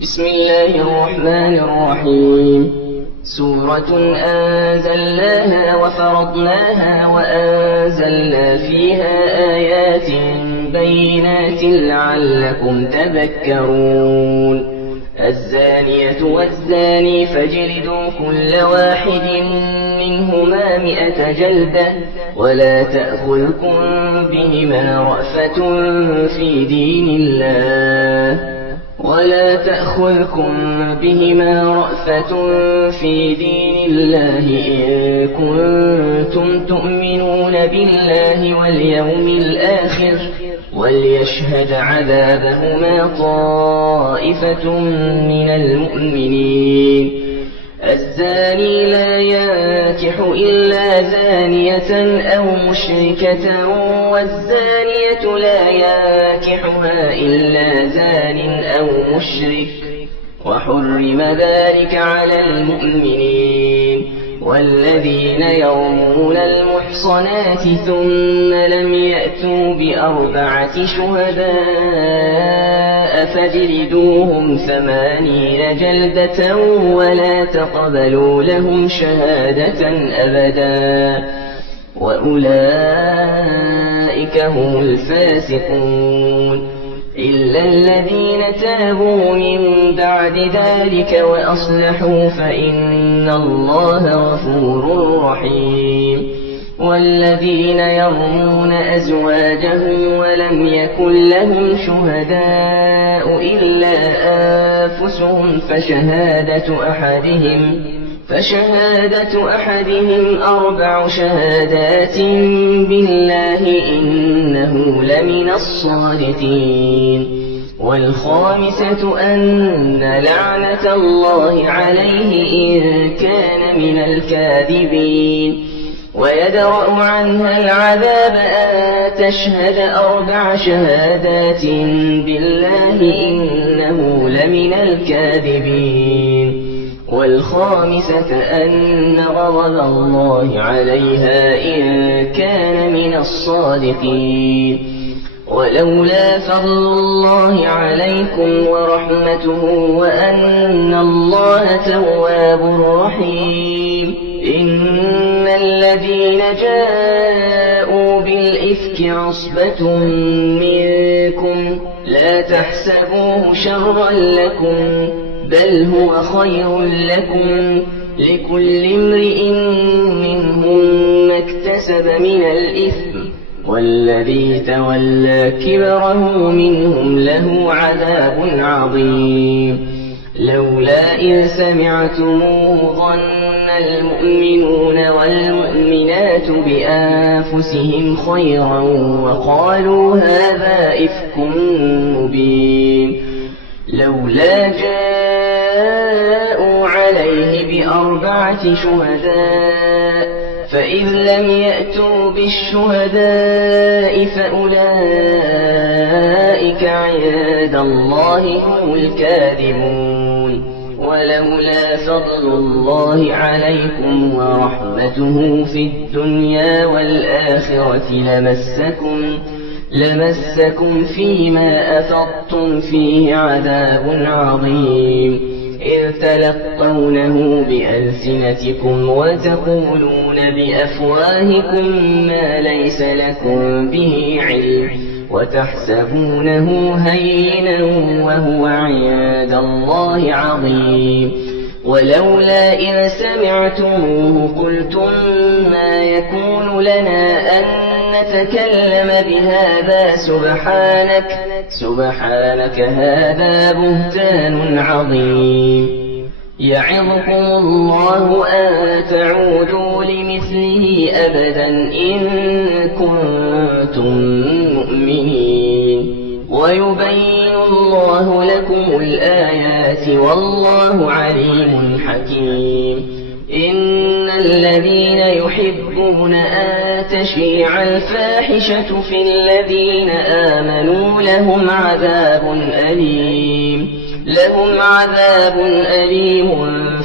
بسم الله الرحمن الرحيم. سورة أنزلناها وفرضناها وأنزلنا فيها آيات بينات لعلكم تذكرون. الزانية والزاني فاجلدوا كل واحد منهما 100 جلدة ولا تأخذكم بهما رأفة في دين الله إن كنتم تؤمنون بالله واليوم الآخر وليشهد عذابهما طائفة من المؤمنين. الزاني لا ينكح إلا زانية أو مشركة والزانية لا ينكحها إلا زان أو مشرك وحرم ذلك على المؤمنين. والذين يرمون المحصنات ثم لم يأتوا ب4 شهداء فاجلدوهم 80 جلدة ولا تقبلوا لهم شهادة أبدا وأولئك هم الفاسقون. إلا الذين تابوا من بعد ذلك وأصلحوا فإن الله غفور رحيم. والذين يرمون أزواجهم ولم يكن لهم شهداء إلا أنفسهم فشهادة أحدهم 4 شهادات بالله إنه لمن الصادقين. والخامسة أن لعنة الله عليه إن كان من الكاذبين. ويدرأ عنها العذاب أن تشهد 4 شهادات بالله إنه لمن الكاذبين. والخامسة أن غضب الله عليها إن كان من الصادقين. ولولا فضل الله عليكم ورحمته وأن الله تواب رحيم. إن الذين جاءوا بالإفك عصبة منكم لا تحسبوه شرا لكم بل هو خير لكم لكل امرئ منهم ما اكتسب من الإثم والذي تولى كبره منهم له عذاب عظيم. لولا إذ سمعتموه ظن المؤمنون والمؤمنات بأنفسهم خيرا وقالوا هذا إفك مبين. لولا جاءوا عليه ب4 شهداء فإذ لم يأتوا بالشهداء فأولئك عند الله هم الكاذبون. ولولا فضل الله عليكم ورحمته في الدنيا والآخرة لمسكم فيما أفضتم فيه عذاب عظيم. إذ تلقونه بألسنتكم وتقولون بأفواهكم ما ليس لكم به علم وتحسبونه هينا وهو عند الله عظيم. ولولا إذ سمعتموه قلتم ما يكون لنا أن نتكلم بهذا سبحانك هذا بهتان عظيم. يعظكم الله أن تعودوا لمثله أبدا إن كنتم مؤمنين. ويبين الله لكم الآيات والله عليم حكيم. إن الذين يحبون أن تشيع الفاحشة في الذين آمنوا لهم عذاب أليم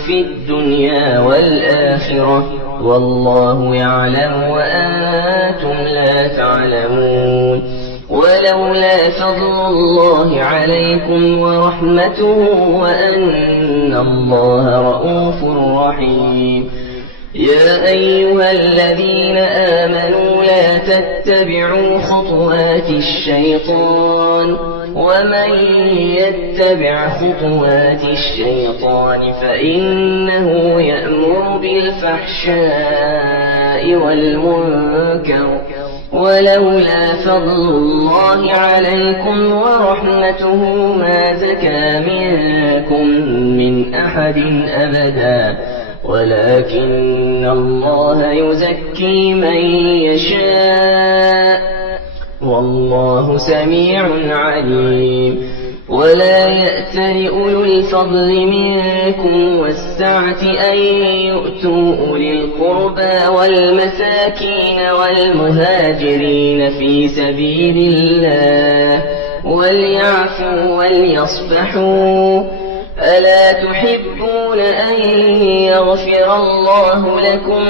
في الدنيا والآخرة والله يعلم وأنتم لا تعلمون. ولولا فضل الله عليكم ورحمته وأن الله رؤوف رحيم. يا أيها الذين آمنوا لا تتبعوا خطوات الشيطان ومن يتبع خطوات الشيطان فإنه يأمر بالفحشاء والمنكر ولولا فضل الله عليكم ورحمته ما زكى منكم من أحد أبدا ولكن الله يزكي من يشاء والله سميع عليم. ولا يأتل أولو الفضل منكم والسعة أن يؤتوا أولي القربى والمساكين والمهاجرين في سبيل الله وليعفوا وليصفحوا ألا تحبون أن يغفر الله لكم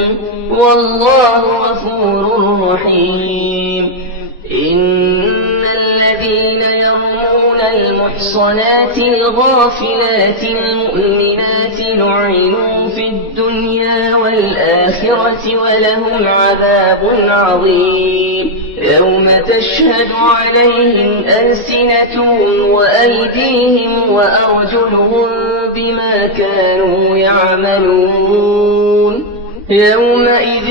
والله غفور رحيم. إن الذين يرمون المحصنات الغافلات المؤمنات لعنوا في الدنيا والآخرة ولهم عذاب عظيم. يوم تشهد عليهم ألسنتهم وأيديهم وأرجلهم بما كانوا يعملون. يومئذ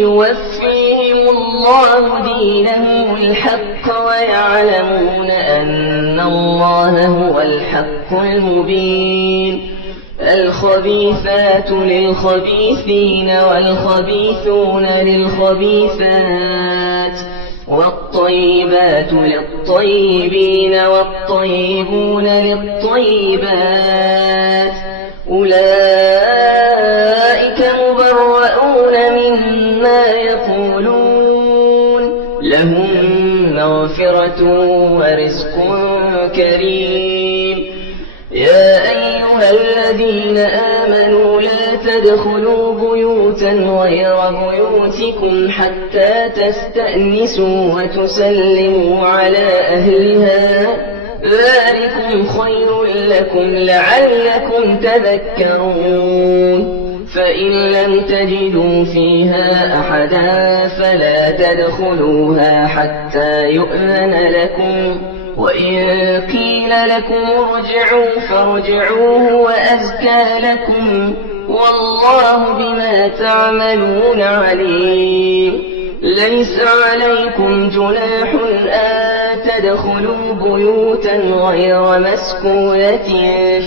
يوفيهم الله دينهم الحق ويعلمون أن الله هو الحق المبين. الخبيثات للخبيثين والخبيثون للخبيثات والطيبات للطيبين والطيبون للطيبات أولئك مبرؤون مما يقولون لهم مغفرة ورزق كريم. يا أيها الذين آمنوا لا تدخلوا بيوتا غير بيوتكم حتى تستأنسوا وتسلموا على أهلها ذلكم خير لكم لعلكم تذكرون. فإن لم تجدوا فيها أحدا فلا تدخلوها حتى يؤذن لكم وإن قيل لكم ارجعوا فارجعوه وأزكى لكم والله بما تعملون عليم. ليس عليكم جناح أن تدخلوا بيوتا غير مسكونة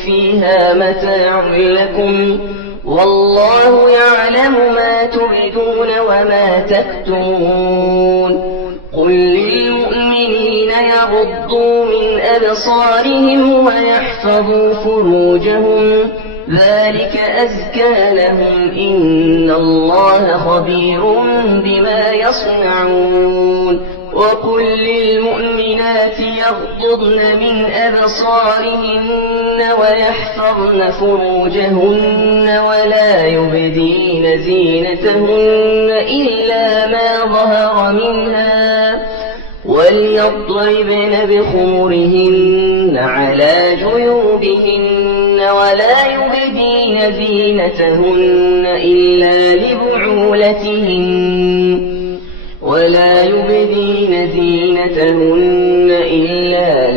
فيها متاع لكم والله يعلم ما تبدون وما تكتمون. قل للمؤمنين يغضوا من أبصارهم ويحفظوا فروجهم ذلك أزكى لهم إن الله خبير بما يصنعون. وقل للمؤمنات يغضضن من أبصارهن ويحفظن فروجهن ولا يبدين زينتهن إلا ما ظهر منها وليضربن بخمرهن على جيوبهن ولا يبدين زينتهن إلا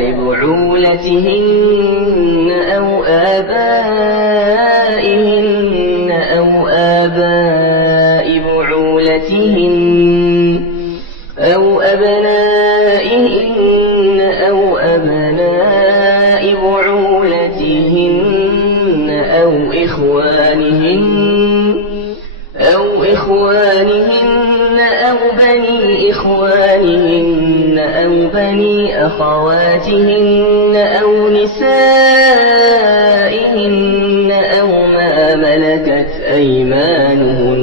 لبعولتهن أو آبائهن أو آباء بعولتهن أو أبنائهن أو أبناء بعولتهن أو إخوانهن أو بني إخوانهن أو بني أخواتهن أو نسائهن أو ما ملكت أيمانهن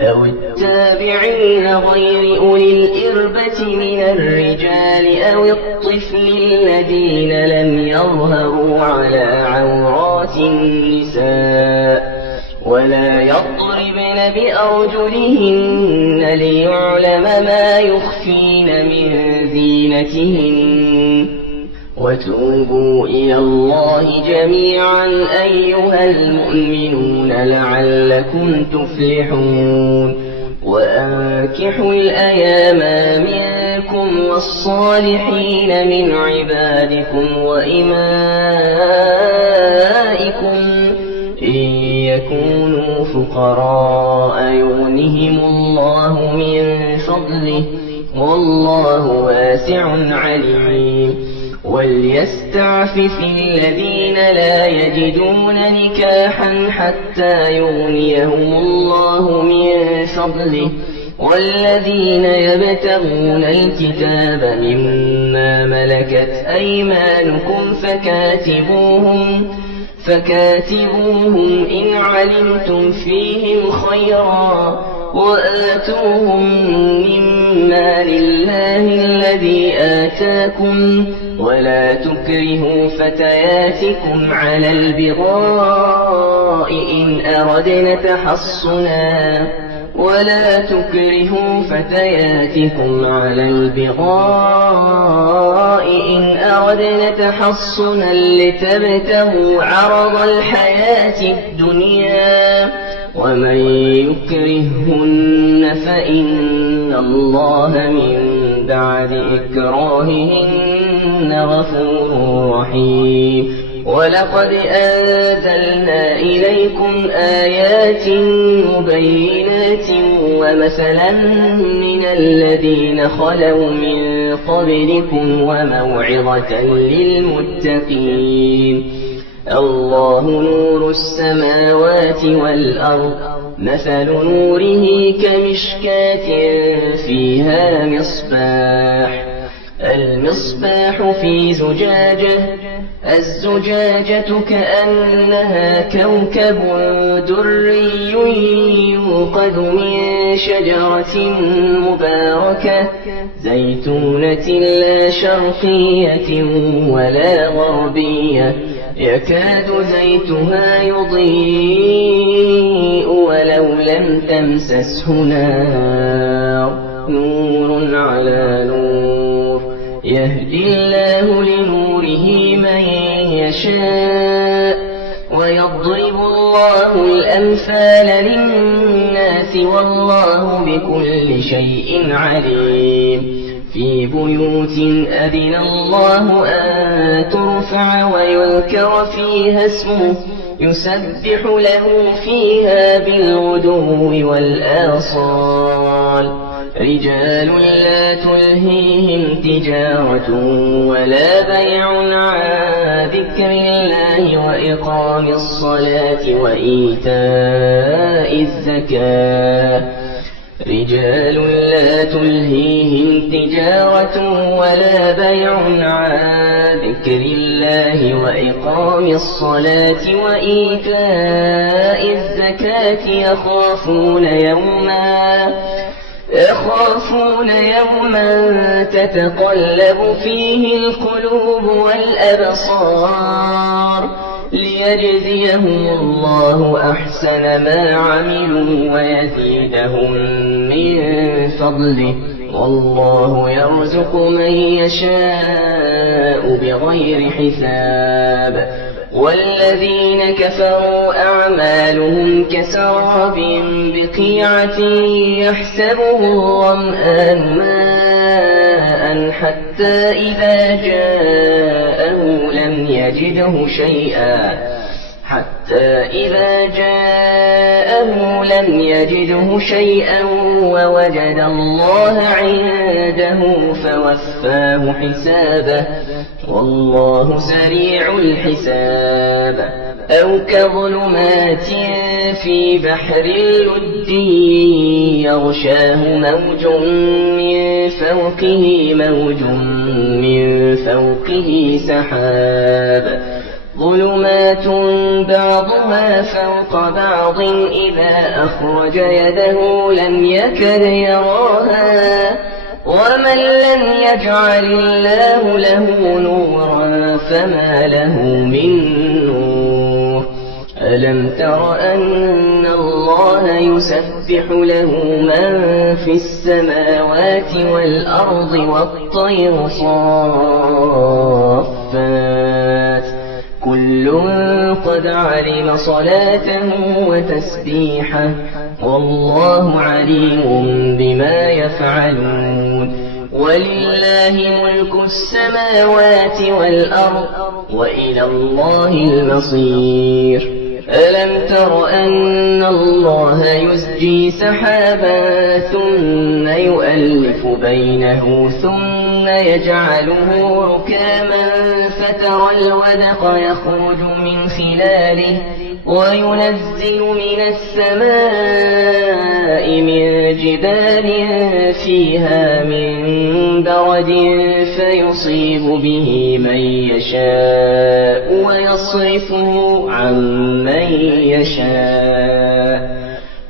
أو التابعين غير أولي الإربة من الرجال أو الطفل الذين لم يظهروا على عورات النساء ولا يضربن بأرجلهن ليعلم ما يخفين من زينتهن وتوبوا إلى الله جميعا أيها المؤمنون لعلكم تفلحون وأنكحوا الأيام منكم والصالحين من عبادكم وإمائكم إن يكونوا فقراء يغنهم الله من فضله والله واسع عليم وليستعفف الذين لا يجدون نكاحا حتى يغنيهم الله من فضله والذين يبتغون الكتاب مما ملكت أيمانكم فكاتبوهم إن علمتم فيهم خيرا وآتوهم مما لله الذي آتاكم ولا تكرهوا فتياتكم على البغاء إن أردنا تحصنا لتبتغوا عرض الحياة الدنيا ومن يكرهن فإن الله من بعد إكراههن غفور رحيم ولقد أنزلنا إليكم آيات مبينات ومثلا من الذين خلوا من قبلكم وموعظة للمتقين الله نور السماوات والأرض مثل نوره كمشكاة فيها المصباح في زجاجة الزجاجة كأنها كوكب دري يوقد من شجرة مباركة زيتونة لا شرقية ولا غربية يكاد زيتها يضيء ولو لم تمسسه نار نور على نور يهدي الله لنوره من يشاء ويضرب الله الأمثال للناس والله بكل شيء عليم في بيوت أذن الله أن ترفع ويذكر فيها اسمه يسبح له فيها بالغدو والآصال رجال لا تلهيهم تجارة ولا بيع عن ذكر الله وإقام الصلاة وإيتاء الزكاة رجال لا تلهيهم تجارة ولا بيع عن ذكر الله وإقام الصلاة وإيتاء الزكاة يخافون يوما تتقلب فيه القلوب والأبصار ليجزيهم الله أحسن ما عملوا ويزيدهم من فضله والله يرزق من يشاء بغير حساب والذين كفروا أعمالهم كسراب بقيعة يحسبه الظمآن ماء حتى إذا جاءه لم يجده شيئا ووجد الله عنده فوفاه حسابه والله سريع الحساب أو كظلمات في بحر اللجي يغشاه موج من فوقه سحاب ظلمات بعضها فوق بعض إذا أخرج يده لم يكد يراها ومن لم يجعل الله له نورا فما له من نور ألم تر أن الله يسبح له من في السماوات والأرض والطير صافات كل قد علم صلاته وتسبيحه والله عليم بما يفعلون ولله ملك السماوات والأرض وإلى الله المصير ألم تر أن الله يزجي سحابا ثم يؤلف بينه ثم يجعله ركاما فترى الودق يخرج من خلاله وينزل من السماء من جبال فيها من برد فيصيب به من يشاء ويصرفه عن من يشاء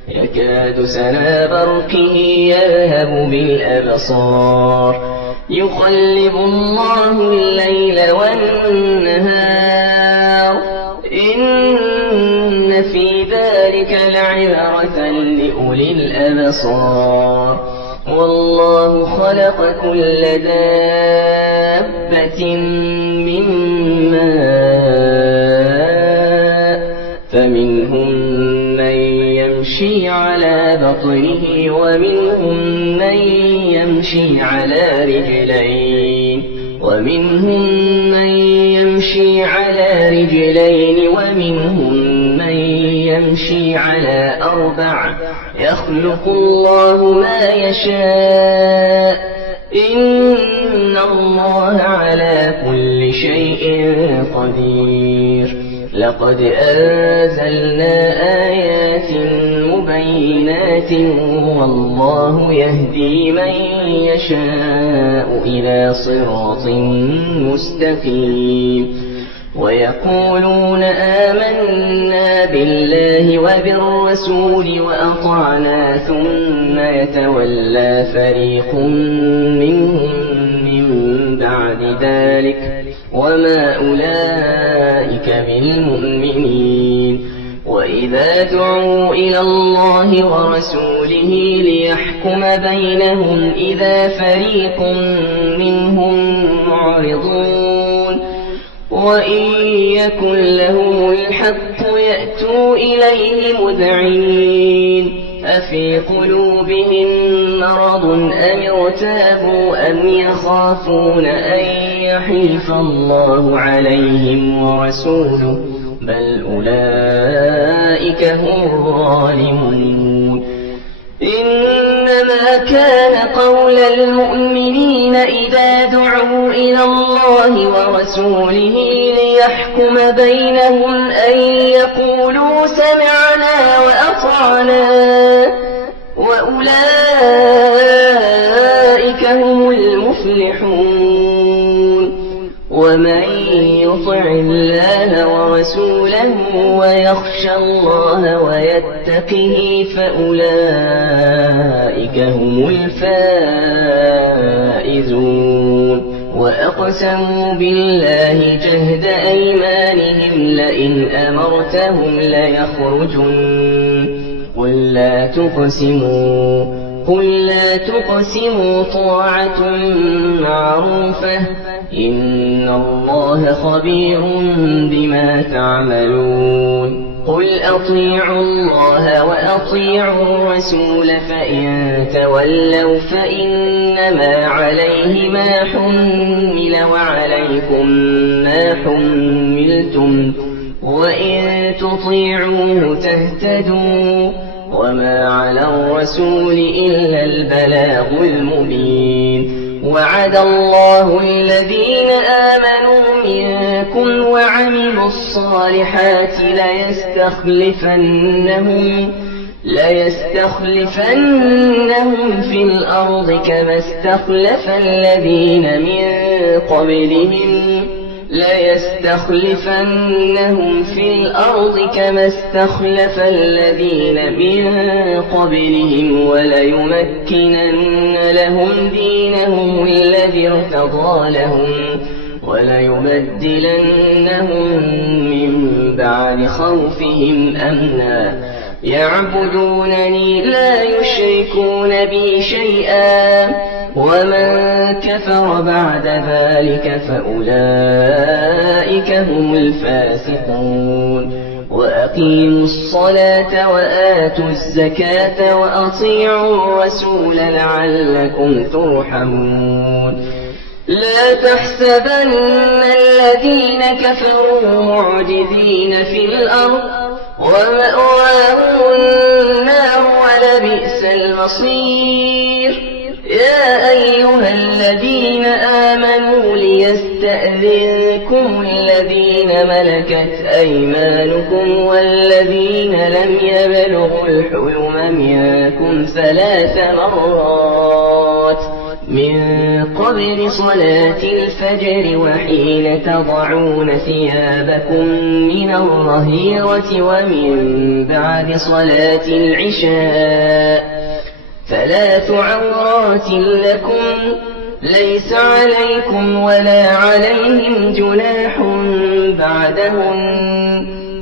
يكاد سنا برقه يذهب بالأبصار يقلب الله الليل والنهار إن في ذلك لعبرة لأولي الأبصار والله خلق كل دابة من ماء فمنهم من يمشي على بطنه ومنهم من يمشي على رجلين ومنهم من يمشي على أربع يخلق الله ما يشاء إن الله على كل شيء قدير لقد أنزلنا آيات مبينات والله يهدي من يشاء إلى صراط مستقيم ويقولون آمنا بالله وبالرسول وأطعنا ثم يتولى فريق منهم من بعد ذلك وما أولئك بالمؤمنين وإذا دعوا إلى الله ورسوله ليحكم بينهم إذا فريق منهم معرضون وإن يكن لهم الحق يأتوا إليه مذعنين أفي قلوبهم مرض أم ارتابوا أم يخافون أن يحيف الله عليهم ورسوله بل أولئك هم الظالمون إنما كان قول المؤمنين إذا دعوا إلى الله ورسوله ليحكم بينهم أن يقولوا سمعنا وأطعنا وأولئك هم المفلحون ومن يطع الله ورسوله ويخشى الله ويتقه فأولئك هم الفائزون وأقسموا بالله جهد أيمانهم لئن أمرتهم ليخرجن قل لا تقسموا طاعة معروفة إن الله خبير بما تعملون قل أطيعوا الله وأطيعوا الرسول فإن تولوا فإنما عليه ما حمل وعليكم ما حملتم وإن تطيعوه تهتدوا وما على الرسول إلا البلاغ المبين وعد الله الذين آمنوا منكم وعملوا الصالحات ليستخلفنهم في الأرض كما استخلف الذين من قبلهم وليمكنن لهم دينهم الذي ارتضى لهم وليبدلنهم من بعد خوفهم أمنا يعبدونني لا يشركون بي شيئا ومن كفر بعد ذلك فأولئك هم الفاسقون وأقيموا الصلاة وآتوا الزكاة وأطيعوا الرسول لعلكم ترحمون لا تحسبن الذين كفروا معجزين في الأرض ومأواهم النار ولبئس المصير يا أيها الذين آمنوا ليستأذنكم الذين ملكت أيمانكم والذين لم يبلغوا الحلم منكم 3 مرات من قبل صلاة الفجر وحين تضعون ثيابكم من الظهيرة ومن بعد صلاة العشاء 3 عورات لكم ليس عليكم ولا عليهم جناح بعدهن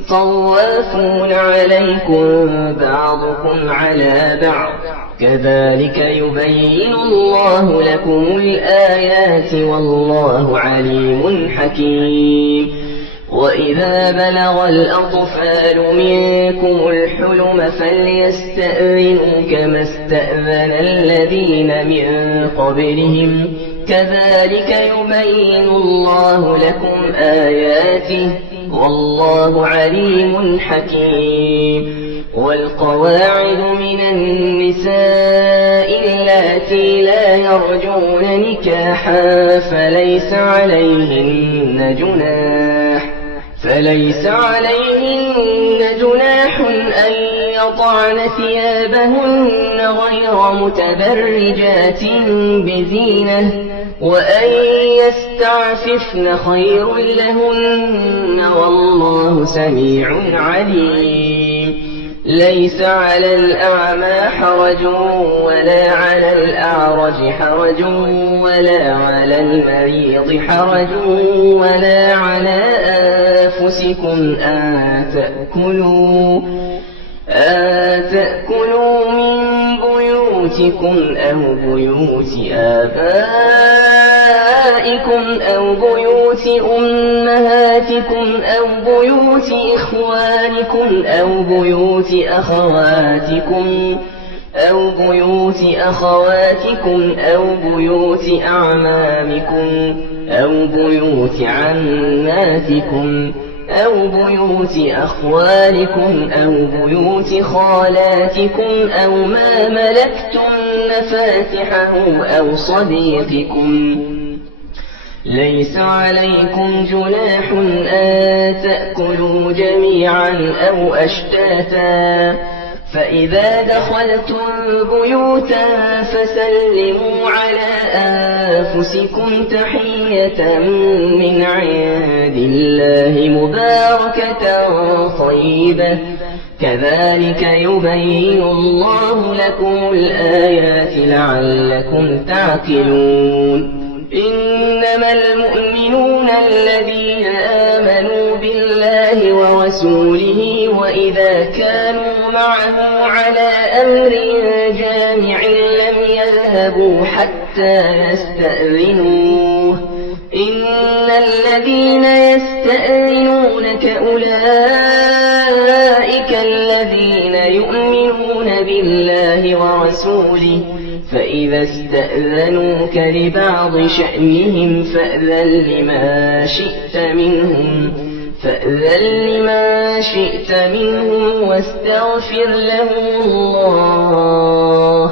طوافون عليكم بعضكم على بعض كذلك يبين الله لكم الآيات والله عليم حكيم وإذا بلغ الأطفال منكم الحلم فليستأذنوا كما استأذن الذين من قبلهم كذلك يبين الله لكم آياته والله عليم حكيم والقواعد من النساء اللاتي لا يرجون نكاحا فليس عليهن جناح أن يضعن ثيابهن غير متبرجات بزينة وأن يستعففن خير لهن والله سميع عليم ليس على الأعمى حرج ولا على الأعرج حرج ولا على المريض حرج ولا على أنفسكم أن تأكلوا من بيوتكم أو بيوت آبائكم أو بيوت أمهاتكم أو بيوت إخوانكم أو بيوت أخواتكم أو بيوت أعمامكم أو بيوت عماتكم أو بيوت أخوالكم أو بيوت خالاتكم أو ما ملكتم مفاتحه أو صديقكم ليس عليكم جناح أن تأكلوا جميعا أو أشتاتا فإذا دخلتم بيوتا فسلموا على أنفسكم تحية من عند الله مباركة طيبة كذلك يبين الله لكم الآيات لعلكم تعقلون إنما المؤمنون الذين آمنوا بالله ورسوله وإذا كانوا معه على أمر جامع لم يذهبوا حتى يستأذنوه إن الذين يستأذنونك أولئك الذين يؤمنون بالله ورسوله فإذا استأذنوك لبعض شأنهم فأذن لما شئت منهم واستغفر لهم الله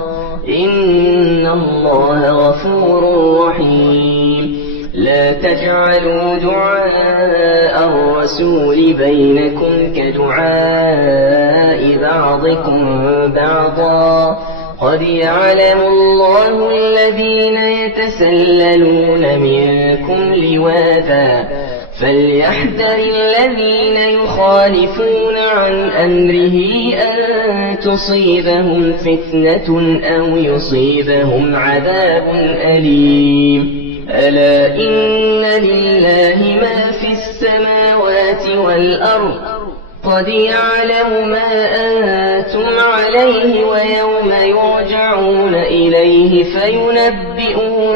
إن الله غفور رحيم لا تجعلوا دعاء الرسول بينكم كدعاء بعضكم بعضا قد يعلم الله الذين يتسللون منكم لواذا فليحذر الذين يخالفون عن أمره أن تصيبهم فتنة أو يصيبهم عذاب أليم ألا إن لله ما في السماوات والأرض قد يعلم ما أنتم عليه ويوم يرجعون إليه فينبئهم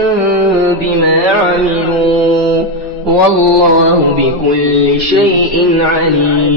بما عملوا والله بكل شيء عليم.